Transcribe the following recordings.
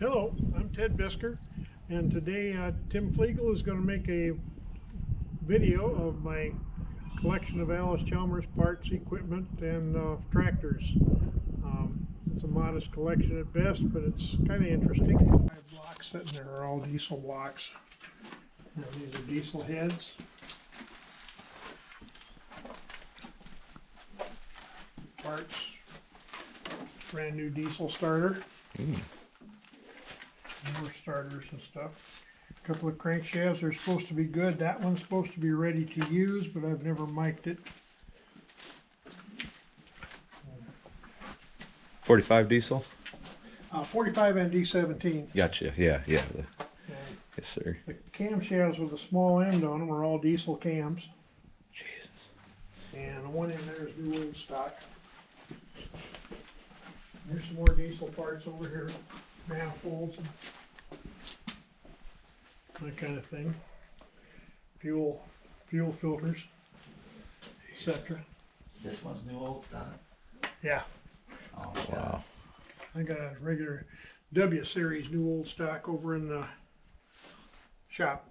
Hello, I'm Ted Buisker, and today Tim Flegel is going to make a video of my collection of Allis Chalmers parts, equipment, and tractors. It's a modest collection at best, but it's kind of interesting. 5 blocks sitting there are all diesel blocks. Now, these are diesel heads. Parts, brand new diesel starter. More starters and stuff. A couple of crankshafts are supposed to be good. That one's supposed to be ready to use, but I've never mic'd it. 45 diesel? 45 and D17. Gotcha. Yeah. Yes, sir. The camshafts with a small end on them are all diesel cams. Jesus. And the one in there is new old stock. There's some more diesel parts over here. Manifolds and that kind of thing. Fuel filters, etc. This one's new old stock? Yeah. Oh, Wow. I got a regular W series new old stock over in the shop.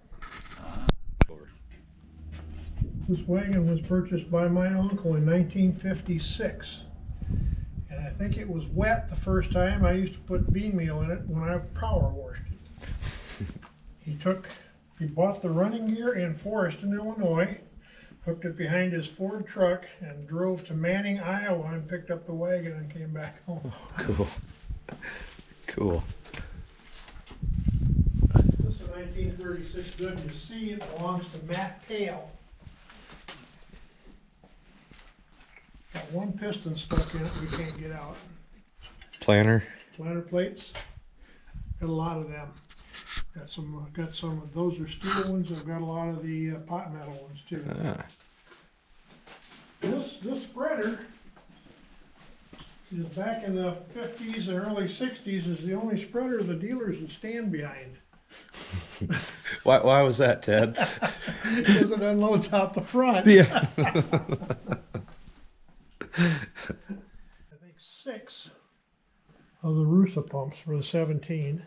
This wagon was purchased by my uncle in 1956. And I think it was wet the first time. I used to put bean meal in it when I power washed it. He bought the running gear in Forreston, Illinois, hooked it behind his Ford truck, and drove to Manning, Iowa, and picked up the wagon and came back home. Cool. Cool. This is a 1936 WC. It belongs to Matt Pale. Got one piston stuck in it we can't get out. Planner? Planter plates. Got a lot of them. Got some of those are steel ones. I've got a lot of the pot metal ones too. Ah. This spreader is back in the 50s and early 60s is the only spreader the dealers would stand behind. Why was that, Ted? Because it unloads out the front. Yeah. I think 6 of the Rusa pumps for the 17.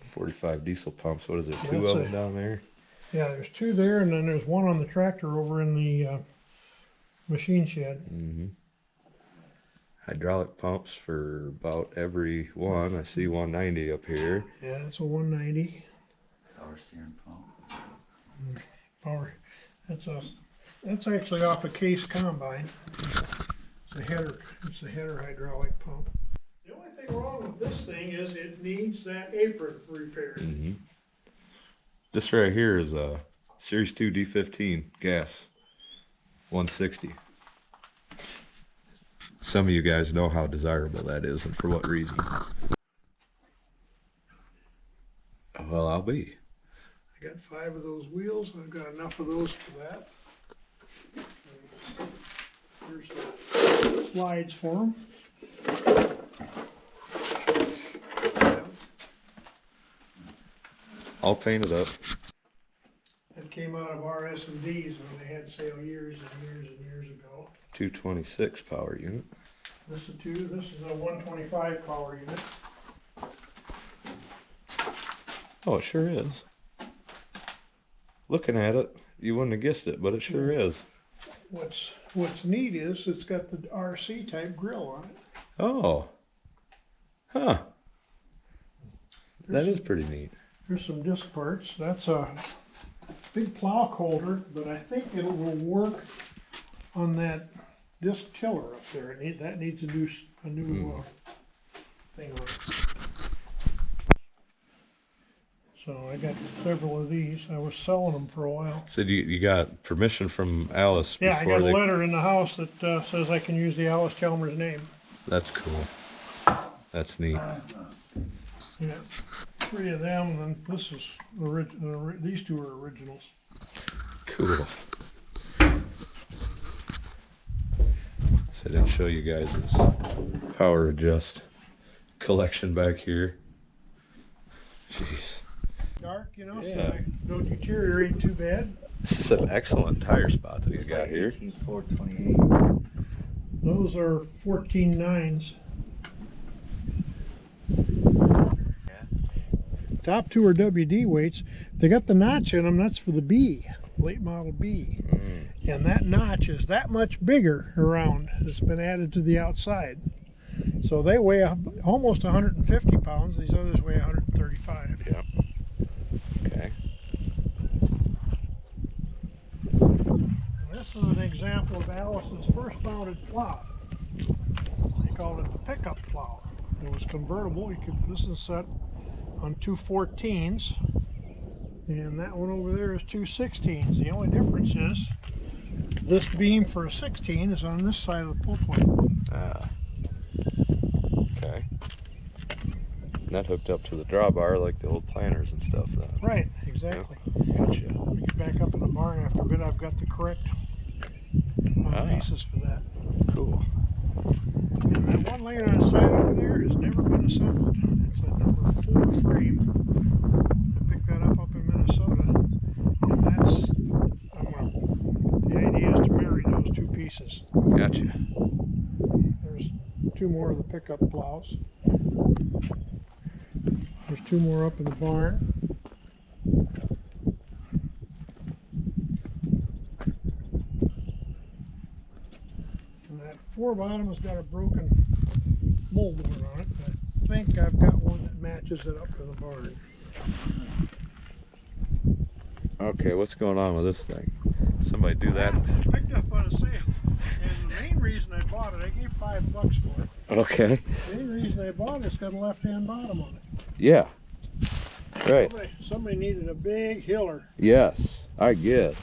45 diesel pumps. What is there? 2 That's of them down there? Yeah, there's 2 there, and then there's one on the tractor over in the machine shed. Mm-hmm. Hydraulic pumps for about every one. I see 190 up here. Yeah, it's a 190. Power steering pump. Power. That's actually off a Case combine. It's a header hydraulic pump. The only thing wrong with this thing is it needs that apron repaired. Mm-hmm. This right here is a Series 2 D15 gas 160. Some of you guys know how desirable that is and for what reason. Well, I'll be. I got 5 of those wheels. I've got enough of those for that. Here's the slides for them. All painted up. That came out of RS&D's when they had sale years and years and years ago. 226 power unit. This is a 125 power unit. Oh, it sure is. Looking at it, you wouldn't have guessed it, but it sure is. What's neat is it's got the RC type grill on it. Oh. Huh. That is pretty neat. Here's some disc parts. That's a big plow holder, but I think it will work on that disc tiller up there. That needs a new thing on it. So I got several of these. I was selling them for a while. So you got permission from Allis Yeah, I before got a letter in the house that says I can use the Allis Chalmers name. That's cool. That's neat. Yeah, 3 of them, and then this is these 2 are originals. Cool. So I didn't show you guys this power adjust collection back here. Jeez. Dark, you know, Yeah. so they don't deteriorate too bad. This is an excellent tire spot that he's got here. 428. Those are 14.9s. top two are WD weights. They got the notch in them. That's for the B, late model B. And that notch is that much bigger around. It's been added to the outside. So they weigh almost 150 pounds. These others weigh 135. Yep. Okay. This is an example of Allis's first mounted plow. They called it the pickup plow. It was convertible. This is set on two 14s, and that one over there is two 16s. The only difference is this beam for a 16 is on this side of the pull point. Ah. Okay. And that hooked up to the drawbar like the old planters and stuff then. Right, exactly. Yep. Gotcha. Let me get back up in the barn after a bit. I've got the correct pieces for that. Cool. And that one laying on the side over there has never been assembled. It's a number 4 frame. I picked that up in Minnesota. And that's, the idea is to marry those two pieces. Gotcha. There's two more of the pickup plows. There's two more up in the barn. And that 4 bottom has got a broken moldboard on it. I think I've got one that matches it up in the barn. Okay, what's going on with this thing? Somebody do that? Picked up on a sale. And the main reason I bought it, I gave $5 for it. Okay. The main reason I bought it, it's got a left-hand bottom on it. Yeah. Right. Somebody needed a big hiller. Yes, I guess.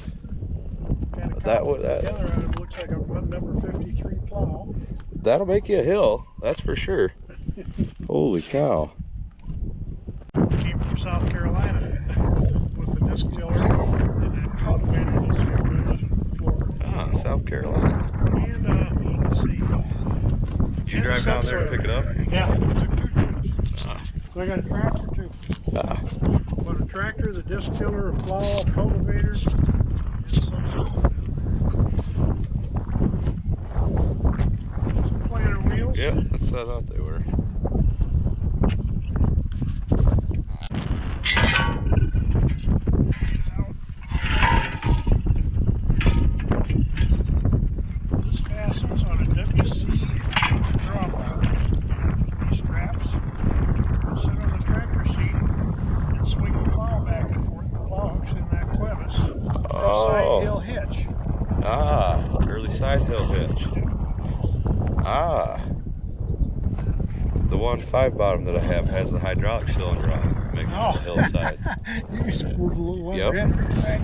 Kind of That would together on it looks like a run number 53 plow. that'll make you a hill, that's for sure. Holy cow. Came from South Carolina with the disc tiller and that cultivator that's in the floor. Ah, South Carolina. And let's see. Did you drive down there and pick it up? Yeah, it took 2 trips. Ah. So I got a tractor too. Ah. But a tractor, the disc tiller, a plow, a cultivator, and some planter wheels. Yep, that's what I thought they were. This fastens on a WC drawbar. These straps sit on the tractor seat and swing the plow back and forth. The plow hooks in that clevis. Oh. Side hill hitch. Ah, early side hill hitch. Ah. The one 5 bottom that I have has the hydraulic cylinder on it, making it the hillside. You just move a little Yep. overhead.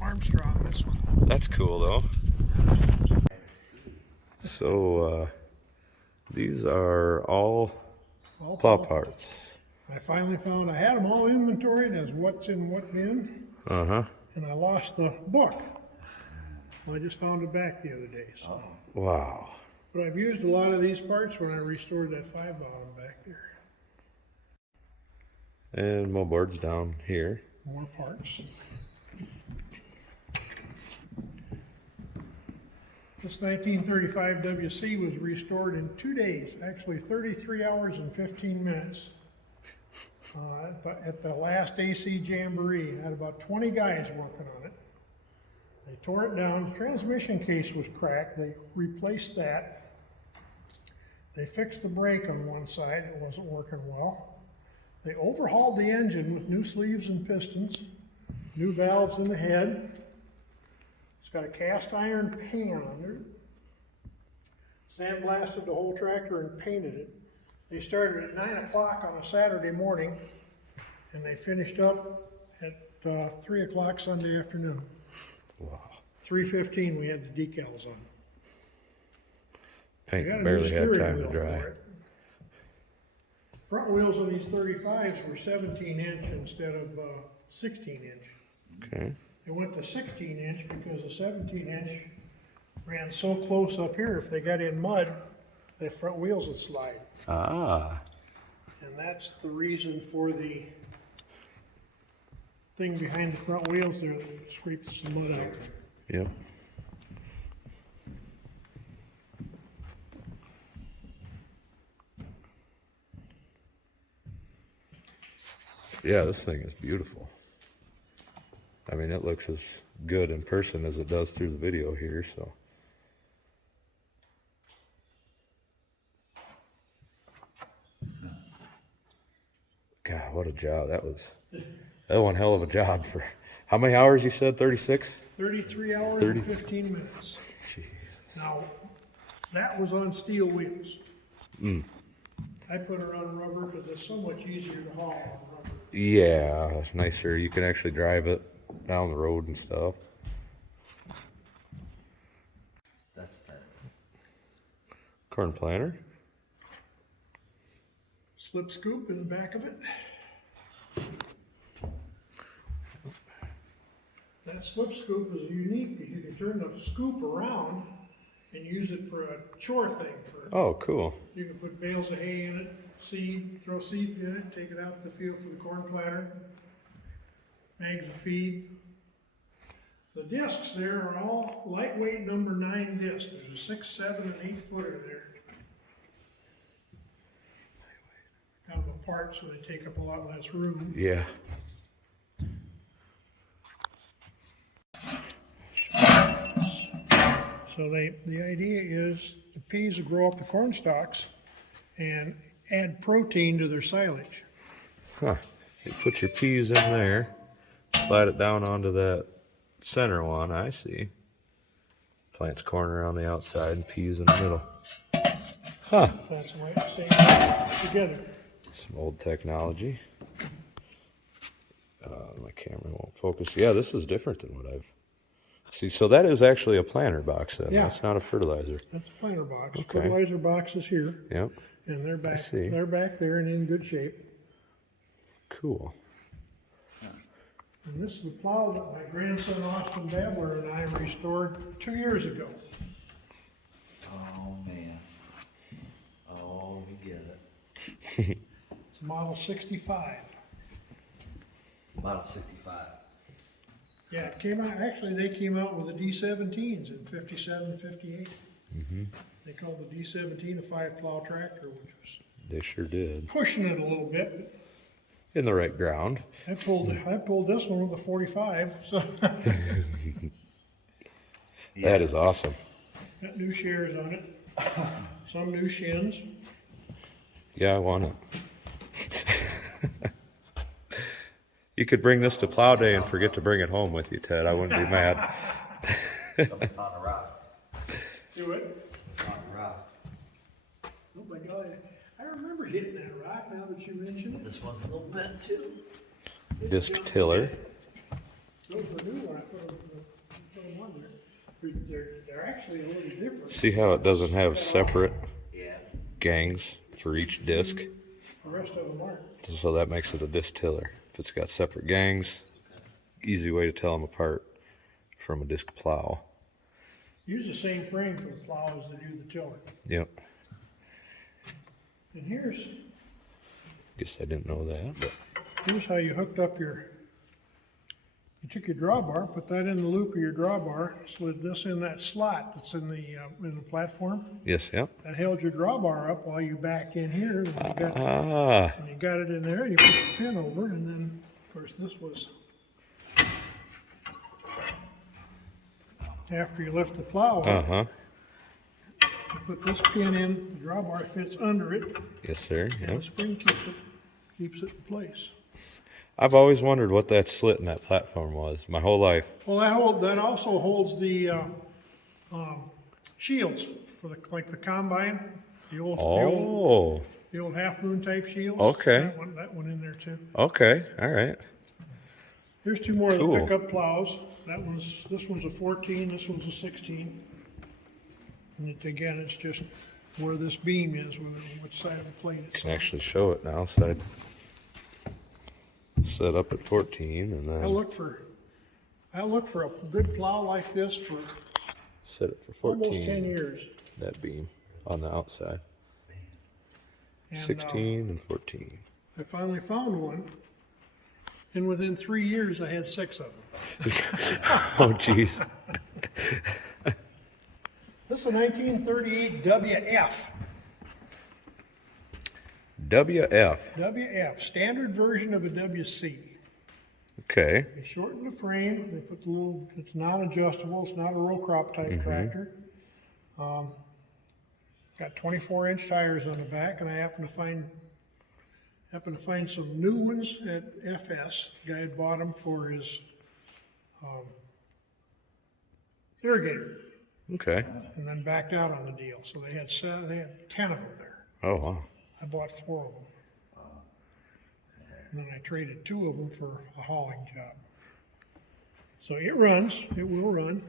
Armstrong, this one. That's cool though. So these are all plow parts. I finally found I had them all inventoried as what's in what bin, Uh-huh. and I lost the book. Well, I just found it back the other day. So. Wow. But I've used a lot of these parts when I restored that 5 bottom back there. And my board's down here. More parts. This 1935 WC was restored in 2 days, actually 33 hours and 15 minutes. At the last AC Jamboree, I had about 20 guys working on it. They tore it down. The transmission case was cracked. They replaced that. They fixed the brake on one side. It wasn't working well. They overhauled the engine with new sleeves and pistons, new valves in the head. It's got a cast iron pan under it. Sandblasted the whole tractor and painted it. They started at 9 o'clock on a Saturday morning, and they finished up at 3 o'clock Sunday afternoon. Wow. 3:15 we had the decals on. We Paint got a barely new had steering time to wheel dry. for it. Front wheels on these 35s were 17-inch instead of 16-inch. Okay. They went to 16-inch because the 17-inch ran so close up here, if they got in mud, the front wheels would slide. Ah. And that's the reason for the thing behind the front wheels there that scrapes some mud out. Yep. Yeah, this thing is beautiful. I mean, it looks as good in person as it does through the video here, so. God, what a job. That was one hell of a job for, how many hours you said, 36? 33 hours 30. and 15 minutes. Jesus. Now, that was on steel wheels. Mm. I put it on rubber because it's so much easier to haul on rubber. Yeah, it's nicer. You can actually drive it down the road and stuff. That's that. Corn planter. Slip scoop in the back of it. That slip scoop is unique because you can turn the scoop around and use it for a chore thing. Oh, cool. You can put bales of hay in it, seed, throw seed in it, take it out to the field for the corn planter, bags of feed. The discs there are all lightweight number 9 discs. There's a 6, 7, and 8 footer there. Kind of apart so they take up a lot less room. Yeah. So the idea is the peas will grow up the corn stalks and add protein to their silage. Huh. You put your peas in there, slide it down onto that center one, I see. Plants corn around the outside and peas in the middle. Huh. That's the way it's saying together. Some old technology. My camera won't focus. Yeah, this is different than what I've... See, so that is actually a planter box then. Yeah. That's not a fertilizer. That's a planter box. Okay. Fertilizer box is here, Yep. and they're back. see. They're back there and in good shape. Cool. And this is the plow that my grandson Austin Babler and I restored 2 years ago. Oh, man. Oh, we get it. It's Model 65. Model 65. Yeah, it came out, actually, they came out with the D17s in 57, 58. Mm-hmm. They called the D17 a 5-plow tractor, which was They sure did. pushing it a little bit. In the right ground. I pulled this one with a 45, so That is awesome. got new shares on it, some new shins. Yeah, I want it. You could bring this to plow day and forget to bring it home with you, Ted. I wouldn't be mad. Somebody found a rock. Do it. Found a rock. Oh my God, I remember hitting that rock now that you mention it. This one's a little bent too. Disc tiller. Those were new when I put them on there. They're actually a little different. See how it doesn't have separate Yeah. gangs for each disc? The rest of them aren't. So that makes it a disc tiller. If it's got separate gangs, easy way to tell them apart from a disc plow. Use the same frame for the plow as they do the tiller. Yep. And here's Guess I didn't know that, but how you hooked up you took your drawbar, put that in the loop of your drawbar, slid this in that slot that's in the platform. yes, yep. That held your drawbar up while you back in here. When Ah, you got it in there, you put the pin over, and then, of course, this was after you lift the plow up. uh-huh. You put this pin in, the drawbar fits under it, Yes, sir. and Yep. the spring keeps it in place. I've always wondered what that slit in that platform was my whole life. Well, that also holds the shields for like the combine, the old Oh, half moon type shields. Okay. That one in there too. okay. All right. Here's two more of Cool. the pickup plows. This one's a 14, this one's a 16. And again, it's just where this beam is, which side of the plate it's Can actually show it now. So I'd set up at 14 and I then look for a good plow like this for set it for 14. almost 10 years. That beam on the outside. And, 16 and 14. I finally found one, and within 3 years, I had 6 of them. Oh, geez. This is a 1938 WF. WF. WF, standard version of a WC. Okay. They shortened the frame, they put the little, it's non-adjustable, it's not a row crop type tractor. Got 24-inch tires on the back, and I happened to find some new ones at FS. The guy had bought them for his irrigator, Okay. and then backed out on the deal. So they had 10 of them there. Oh, wow. I bought 4 of them. And then I traded 2 of them for a hauling job. So it runs, it will run.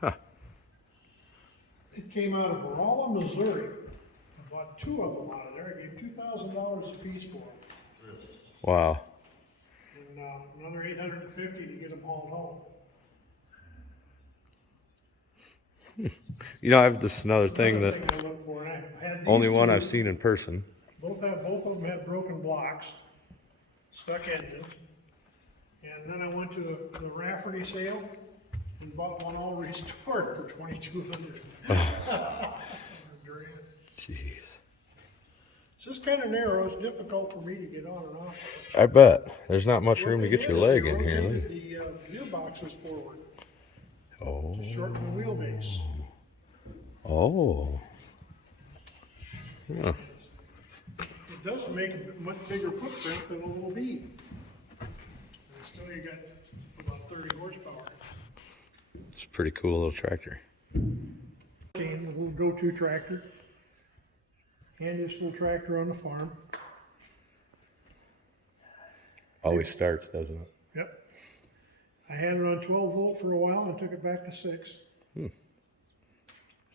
Huh. It came out of Rolla, Missouri. I bought 2 of them out of there. I gave $2,000 a piece for them. Wow. And another $850 to get them hauled home. You know, this is another thing Another that thing I look for, and I had these only one 2. I've seen in person. Both of them had broken blocks, stuck engines. And then I went to the Rafferty sale and bought one all restored for $2,200. Jeez. It's just kind of narrow. It's difficult for me to get on and off. I bet. There's not much room to What they get your did is leg they in here. rotated the gearboxes forward Oh. to shorten the wheelbase. Oh. Yeah. It does make a much bigger footprint than a little bead. And still you got about 30 horsepower. It's a pretty cool little tractor. A little go-to tractor. Handiest little tractor on the farm. Always starts, doesn't it? Yep. I had it on 12 volt for a while and took it back to 6.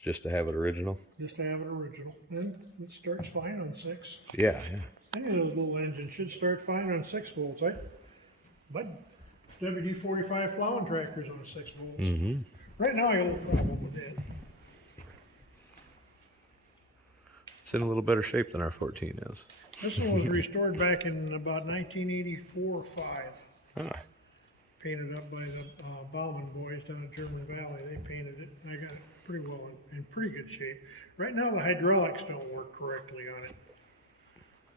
Just to have it original? Just to have it original. And it starts fine on 6. Yeah, yeah. Any of those little engines should start fine on 6 volts. But WD-45 plowing tractors on 6 volts. Right now I got a little problem with it. It's in a little better shape than our 14 is. This one was restored back in about 1984 or 5. Ah, Painted up by the Bauman boys down at German Valley. They painted it, and I got it pretty well in pretty good shape. Right now the hydraulics don't work correctly on it.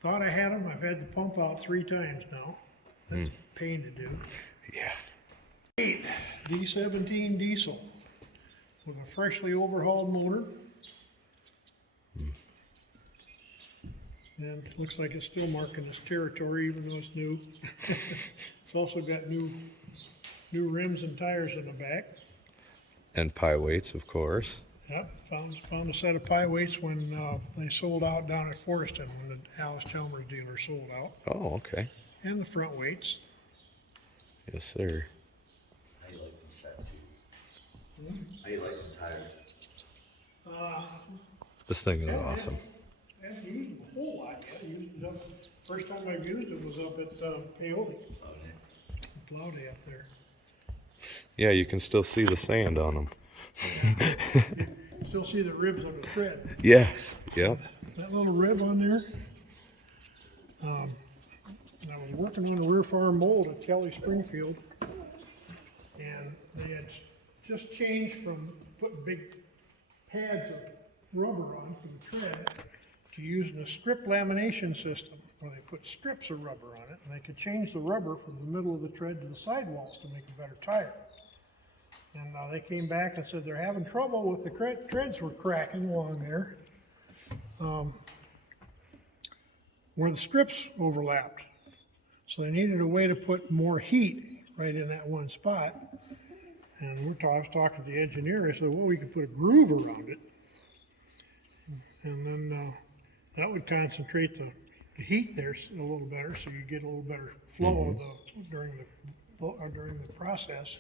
Thought I had them. I've had the pump out 3 times now. That's a pain to do. yeah. 8 D17 diesel with a freshly overhauled motor. And it looks like it's still marking its territory even though it's new. It's also got new rims and tires in the back. And pie weights, of course. Yep, found a set of pie weights when they sold out down at Foreston, when the Allis Chalmers dealer sold out. Oh, okay. And the front weights. Yes, sir. How you like them set too? How you like them tires? This thing is awesome. I haven't used them a whole lot yet. I used it up, first time I've used it was up at Paoli, the Plough day up there. Yeah, you can still see the sand on them. Still see the ribs on the thread. Yes. Yep. That little rib on there. I was working on a rear farm mold at Kelly Springfield, and they had just changed from putting big pads of rubber on for the tread to using a strip lamination system, where they put strips of rubber on it, and they could change the rubber from the middle of the tread to the sidewalls to make a better tire. And they came back and said they're having trouble with the treads were cracking along there, where the strips overlapped. So they needed a way to put more heat right in that one spot. And I was talking to the engineer. I said, well, we could put a groove around it. And then that would concentrate the heat there a little better, so you get a little better flow during the process.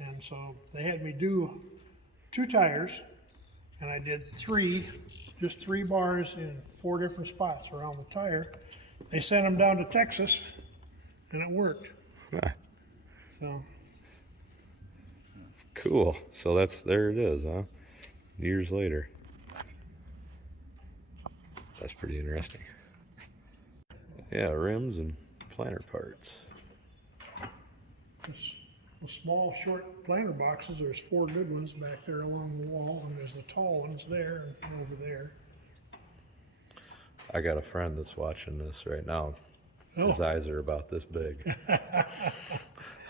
And so they had me do 2 tires, and I did just 3 bars in 4 different spots around the tire. They sent them down to Texas, and it worked. Ah, So cool. So there it is, huh? Years later. That's pretty interesting. Yeah, rims and planter parts. the small, short planter boxes. There's 4 good ones back there along the wall, and there's the tall ones there and over there. I got a friend that's watching this right now. Oh. His eyes are about this big.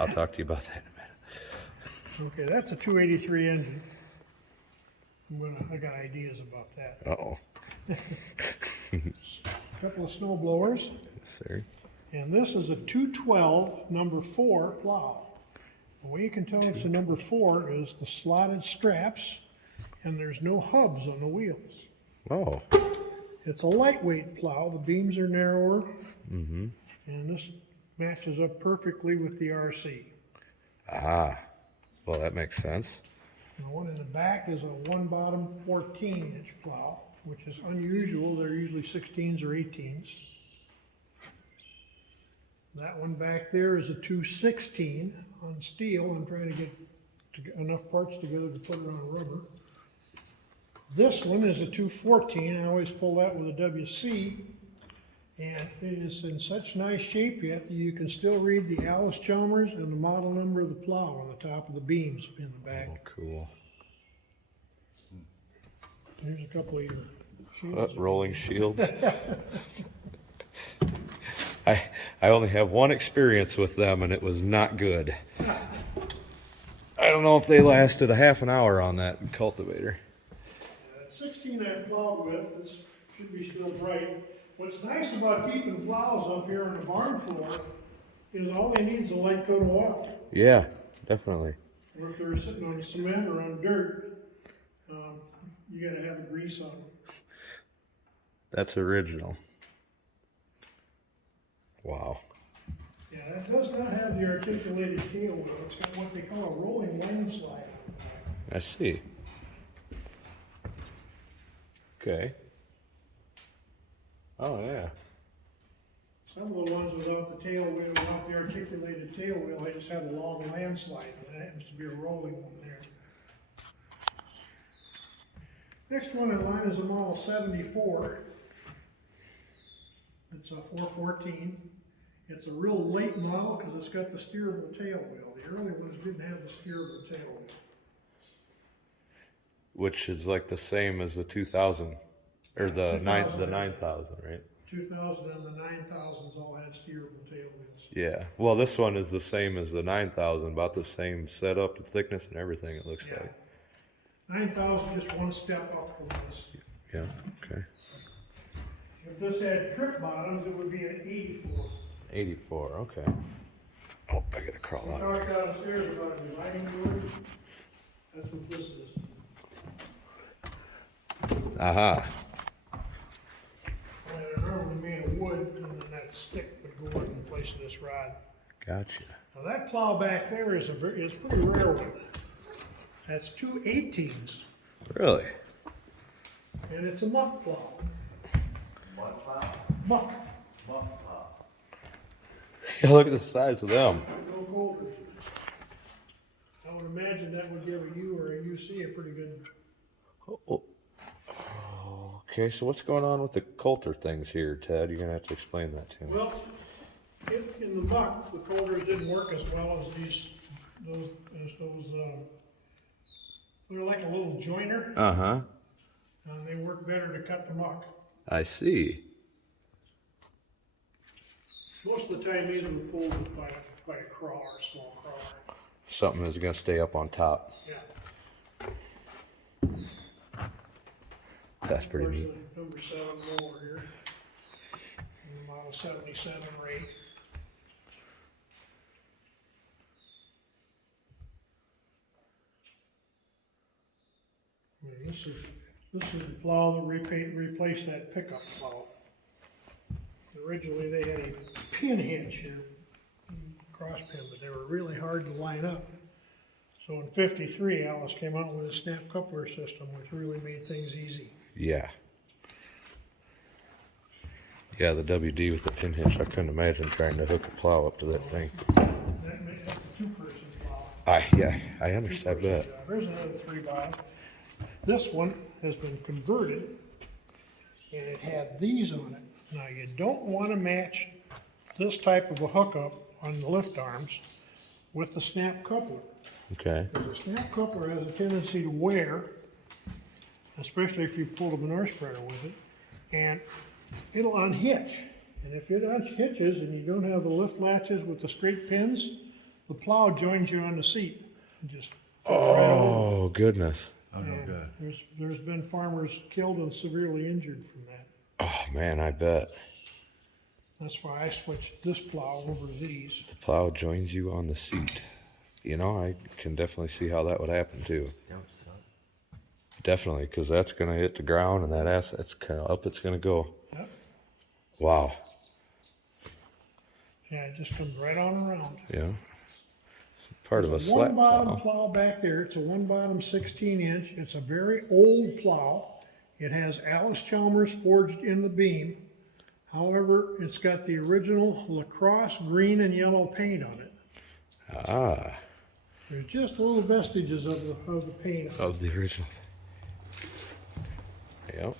I'll talk to you about that in a minute. Okay, that's a 283 engine. I got ideas about that. Uh-oh. A couple of snow blowers. Yes, sir. And this is a 212 number 4 plow. The way you can tell it's a number 4 is the slotted straps, and there's no hubs on the wheels. Oh. It's a lightweight plow. The beams are narrower, Mm-hmm. and this matches up perfectly with the RC. Ah. Well, that makes sense. And the one in the back is a 1 bottom 14-inch plow, which is unusual. They're usually 16s or 18s. That one back there is a 216 on steel. I'm trying to get enough parts together to put it on rubber. This one is a 214. I always pull that with a WC. And it is in such nice shape yet that you can still read the Allis, Chalmers, and the model number of the plow on the top of the beams in the back. Oh, cool. Here's a couple of your shields. Rolling shields. I only have one experience with them, and it was not good. I don't know if they lasted a half an hour on that cultivator. That 16 I've plowed with, this should be still bright. What's nice about keeping plows up here on the barn floor is all they need is a light coat of oil. Yeah, definitely. Or if they're sitting on cement or on dirt, you gotta have a grease on them. That's original. Wow. Yeah, that does not have the articulated tail wheel. It's got what they call a rolling landslide. I see. Okay. Oh, yeah. Some of the ones without the tail wheel, without the articulated tail wheel, they just have a long landslide, and that happens to be a rolling one there. Next one in line is a model 74. It's a 414. It's a real late model because it's got the steerable tail wheel. The early ones didn't have the steerable tail wheel. Which is like the same as the 2000, or the 9000, right? 2000 and the 9000s all had steerable tail wheels. Yeah. Well, this one is the same as the 9000, about the same setup, and thickness, and everything. It looks like. 9000 just one step up from this. Yeah. Okay. If this had trip bottoms, it would be an 84. 84. Okay. Oh, I gotta crawl We out. talked downstairs about a dividing board. That's what this is. Aha. And they're normally made of wood, and then that stick would go in place of this rod. Gotcha. Now that plow back there is a pretty rare one. That's 2 18s, Really? and it's a muck plow. What plow? Muck. Muck plow. Yeah, look at the size of them. No colders. I would imagine that would give a U or a UC a pretty good. Oh. Okay, so what's going on with the coulter things here, Ted? You're gonna have to explain that to me. Well, in the muck, the colders didn't work as well as those. They're like a little joiner, Uh-huh. and they work better to cut the muck. I see. Most of the time, these were pulled by a crawler, a small crawler. Something is gonna stay up on top. Yeah. That's pretty neat. Number 7 mower here. And the model 77 rate. And this is the plow that replaced that pickup plow. Originally they had a pin hitch here, cross pin, but they were really hard to line up. So in '53, Allis came out with a snap coupler system, which really made things easy. Yeah. Yeah, the WD with the pin hitch, I couldn't imagine trying to hook a plow up to that thing. That makes up a 2-person plow. I understand that. There's another 3x. This one has been converted, and it had these on it. Now, you don't want to match this type of a hookup on the lift arms with the snap coupler. Okay. Because the snap coupler has a tendency to wear, especially if you pull a manure spreader with it, and it'll unhitch. And if it unhitches and you don't have the lift latches with the straight pins, the plow joins you on the seat and just flips right over. Oh, goodness. Oh, no And good. there's been farmers killed and severely injured from that. Oh, man, I bet. That's why I switched this plow over these. The plow joins you on the seat. You know, I can definitely see how that would happen, too. Yeah, so. Definitely, because that's going to hit the ground, and that that's kind of up it's going to go. Yep. Wow. Yeah, it just comes right on around. Yeah. Part of a There's slat one bottom plow. plow back there. It's a one bottom 16-inch. It's a very old plow. It has Allis Chalmers forged in the beam. However, it's got the original lacrosse green and yellow paint on it. Ah, There's just little vestiges of the paint. of the original. Yep.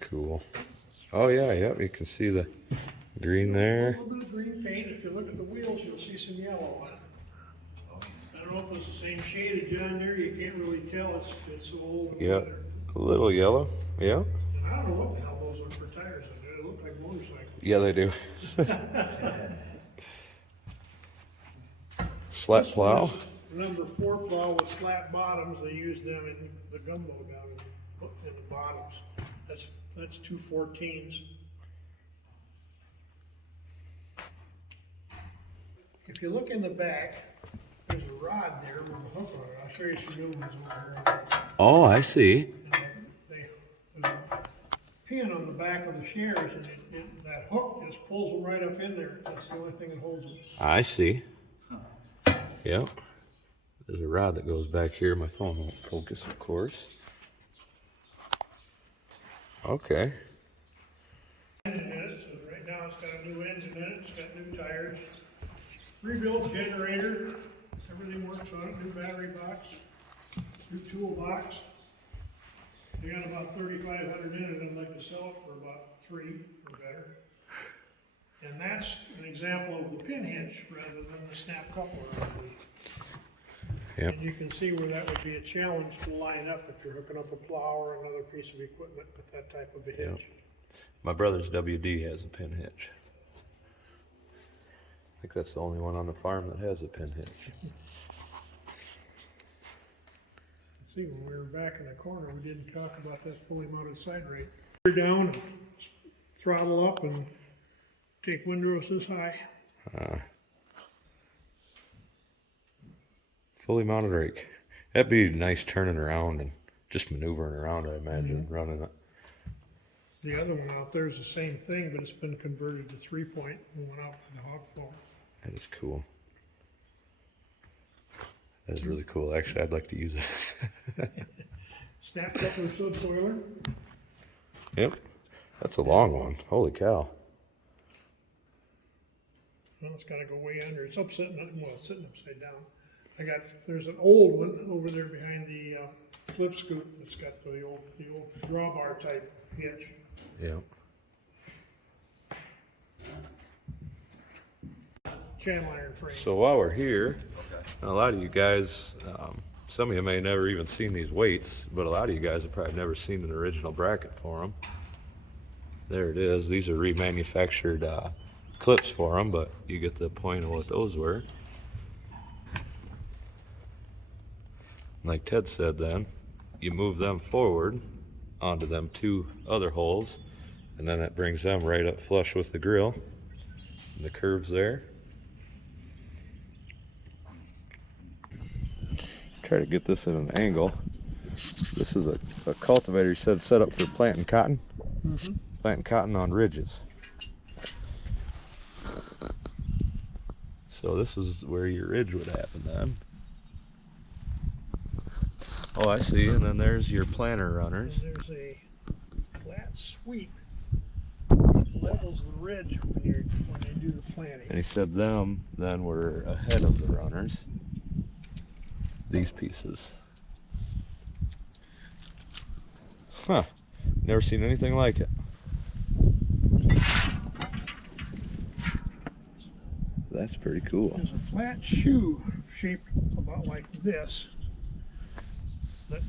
Cool. Oh yeah, yep, you can see the green A there. little bit of green paint. If you look at the wheels, you'll see some yellow on it. I don't know if it's the same shade of John Deere. You can't really tell. It's so old. Yep. A little yellow. Yep. And I don't know what the hell those are for tires. They look like motorcycles. Yeah, they do. Slat This one plow. is number 4 plow with flat bottoms. They use them in the gumbo down in the bottoms. That's 214s. If you look in the back, there's a rod there with a hook on it. I'll show you some new ones over here. Oh, I see. There's a pin on the back of the shears, and that hook just pulls them right up in there. That's the only thing that holds them. I see. Yep. There's a rod that goes back here. My phone won't focus, of course. Okay. Engine in it, so right now it's got a new engine in it, it's got new tires. Rebuilt generator, everything works on it, new battery box, new toolbox. They got about 3,500 in it, I'd like to sell it for about 3 or better. And that's an example of the pin hitch rather than the snap coupler. Yep. And you can see where that would be a challenge to line up if you're hooking up a plow or another piece of equipment with that type of a hitch. Yep. My brother's WD has a pin hitch. I think that's the only one on the farm that has a pin hitch. See, when we were back in the corner, we didn't talk about that fully mounted side rate. We're down, and throttle up, and take windrows this high. Fully mounted rake. That'd be nice turning around and just maneuvering around, I imagine, running it. The other one out there is the same thing, but it's been converted to 3-point and went out with the hog floor. That is cool. That is really cool. Actually, I'd like to use it. Snap coupler subsoiler. Yep. That's a long one. Holy cow. Well, it's gotta go way under. It's it's sitting upside down. There's an old one over there behind the flip scoop that's got the old drawbar type hitch. Yep. Channel iron frame. So while we're here, a lot of you guys, some of you may never even seen these weights, but a lot of you guys have probably never seen an original bracket for them. There it is. These are remanufactured clips for them, but you get the point of what those were. Like Ted said then, you move them forward onto them 2 other holes, and then that brings them right up flush with the grill. And the curves there. Try to get this at an angle. This is a cultivator, he said, set up for planting cotton. Mm-hmm. Planting cotton on ridges. So this is where your ridge would happen then. Oh, I see. And then there's your planter runners. And there's a flat sweep that levels the ridge when they do the planting. And he said them then were ahead of the runners. These pieces. Huh. Never seen anything like it. That's pretty cool. There's a flat shoe shaped about like this that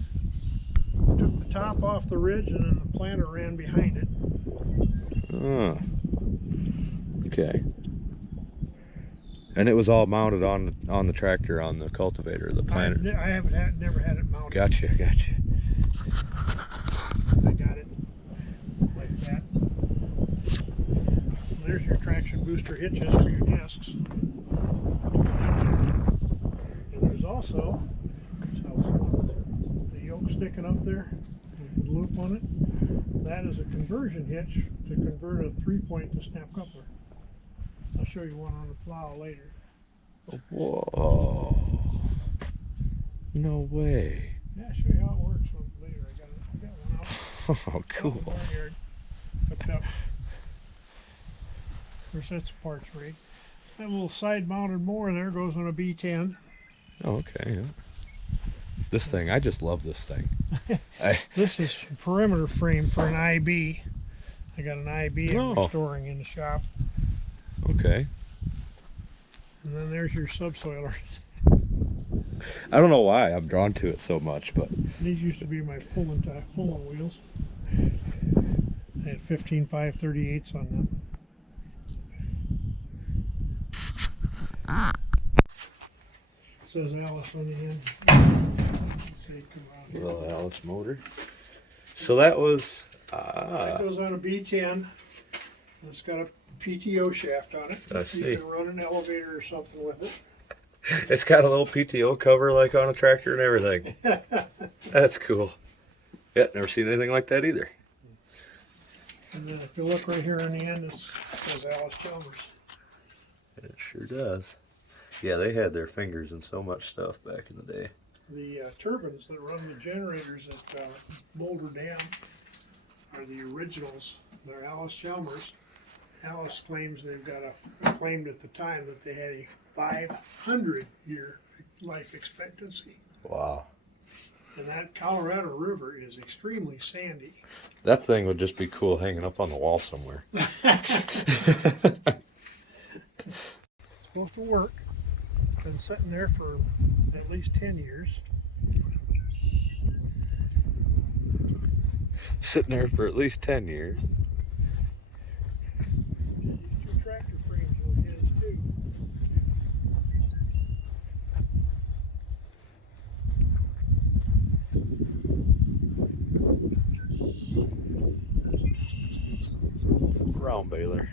took the top off the ridge and then the planter ran behind it. Oh. Okay. And it was all mounted on the tractor, on the cultivator, the planter. I haven't never had it mounted. Gotcha. I got it like that. There's your traction booster hitches for your discs. And there's also the yoke sticking up there with the loop on it. That is a conversion hitch to convert a 3-point to snap coupler. I'll show you one on the plow later. Whoa. No way. Yeah, I'll show you how it works later. I got one out. Oh, cool. Barnyard hooked up. First sets of parts rigged. That little side mounted mower there goes on a B10. Oh, okay. Yeah. This thing, I just love this thing. This is perimeter frame for an IB. I got an IB I'm Oh. restoring in the shop. Okay. And then there's your subsoiler. I don't know why I'm drawn to it so much, but These used to be my pulling wheels. I had 15.5/38 on them. Says Allis on the end. Say, come around here. little Allis motor. So that was That goes on a B10. It's got a PTO shaft on it. I see. You can run an elevator or something with it. it's got a little PTO cover like on a tractor and everything. That's cool. Yeah, never seen anything like that either. And then if you look right here on the end, it says Allis Chalmers. It sure does. Yeah, they had their fingers in so much stuff back in the day. The turbines that run the generators at Boulder Dam are the originals. They're Allis Chalmers. Allis claims claimed at the time that they had a 500-year life expectancy. Wow. And that Colorado River is extremely sandy. That thing would just be cool hanging up on the wall somewhere. Supposed to work. Been sitting there for at least 10 years. Sitting there for at least 10 years. These two tractor frames were his too. Round baler.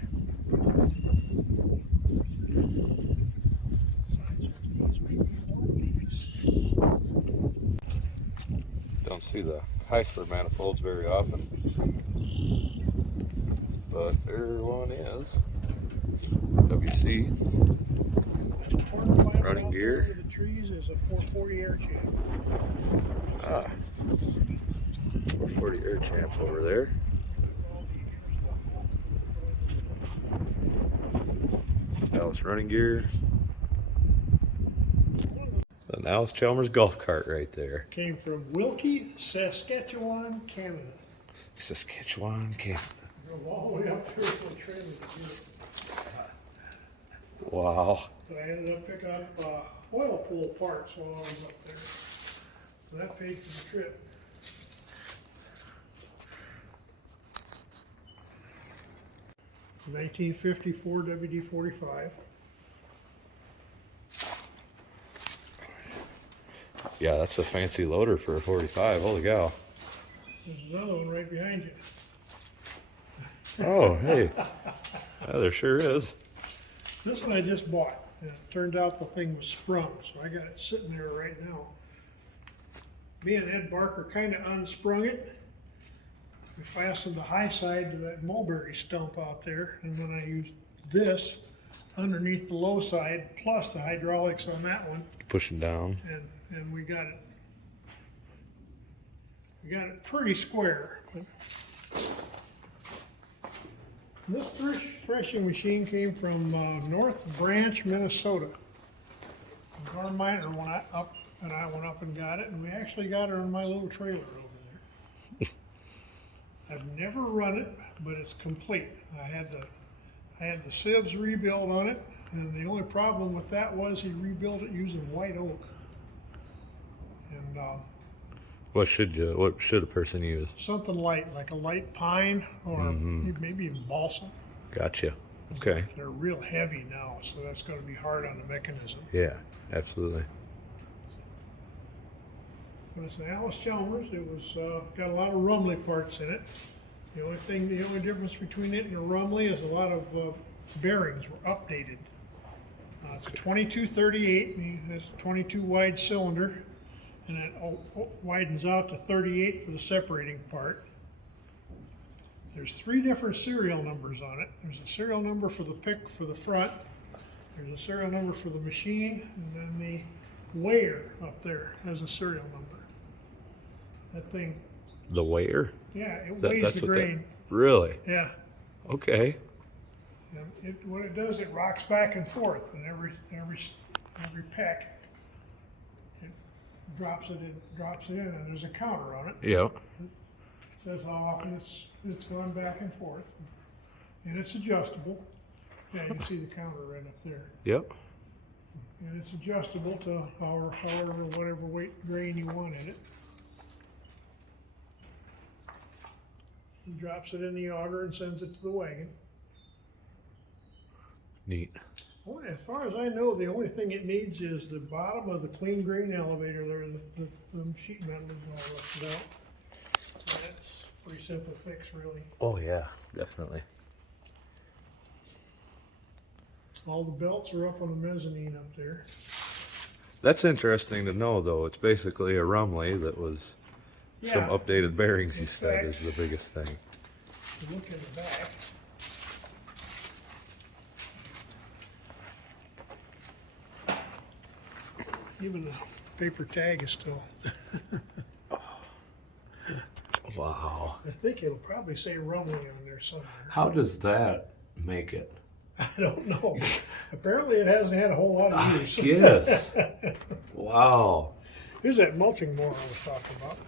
Don't see the Heisler manifolds very often, but there one is. WC. Running gear. The trees is a 440 air champ. Ah, 440 air champs over there. Allis running gear. An Allis Chalmers golf cart right there. Came from Wilkie, Saskatchewan, Canada. Saskatchewan, Canada. Drove all the way up here for a trailer to do it. Wow. But I ended up picking up oil pool parts while I was up there. So that paid for the trip. $1954 WD-45. Yeah, that's a fancy loader for a 45. Holy cow. There's another one right behind you. Oh, hey. Yeah, there sure is. This one I just bought, and it turned out the thing was sprung, so I got it sitting there right now. Me and Ed Barker kind of unsprung it. We fastened the high side to that mulberry stump out there, and then I used this underneath the low side, plus the hydraulics on that one, Pushing down. and we got it pretty square. But this threshing machine came from North Branch, Minnesota. Norm Miner went up, and I went up and got it, and we actually got it on my little trailer over there. I've never run it, but it's complete. I had the sieves rebuilt on it, and the only problem with that was he rebuilt it using white oak. And What should a person use? something light, like a light pine, or maybe even balsam. Gotcha. Okay. They're real heavy now, so that's going to be hard on the mechanism. Yeah, absolutely. But it's an Allis Chalmers. It was got a lot of rumbly parts in it. The only difference between it and a rumbly is a lot of bearings were updated. It's a 2238, and it's a 22 wide cylinder, and it widens out to 38 for the separating part. There's 3 different serial numbers on it. There's a serial number for the pick for the front. There's a serial number for the machine, and then the weigher up there has a serial number. That thing, The weigher? yeah, it weighs the grain. Really? Yeah. Okay. And what it does, it rocks back and forth, and every peck, it drops it in, and there's a counter on it. Yeah. Says how often it's gone back and forth, and it's adjustable. Yeah, you can see the counter right up there, Yep. and it's adjustable to however whatever weight grain you want in it. He drops it in the auger and sends it to the wagon. Neat. Well, as far as I know, the only thing it needs is the bottom of the clean grain elevator there, the sheet metal is all rusted out. That's a pretty simple fix, really. Oh yeah, definitely. All the belts are up on the mezzanine up there. That's interesting to know, though. It's basically a Rumley that was some Yeah. updated bearings. You In said is fact- the biggest thing. If you look in the back, even the paper tag is still, Wow. I think it'll probably say Rumley on there somewhere. How does that make it? I don't know. Apparently it hasn't had a whole lot of use. Yes. Wow. Here's that mulching mower I was talking about.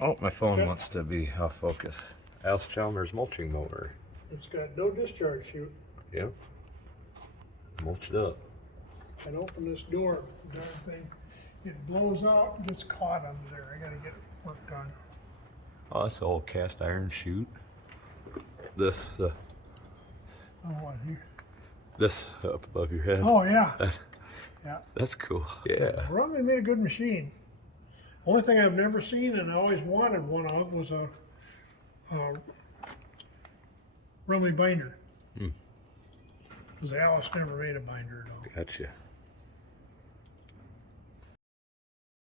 Oh, my phone Okay. wants to be off focus. Allis Chalmers mulching mower. It's got no discharge chute. Yep. Mulch it up. And open this door, the darn thing, it blows out and gets caught under there. I gotta get work done. Oh, that's the old cast iron chute. This, Oh, what, here? this up above your head. Oh, yeah. Yeah. That's cool. Yeah. Rumley made a good machine. Only thing I've never seen and I always wanted one of was a Rumley binder. Because Allis never made a binder at all. Gotcha.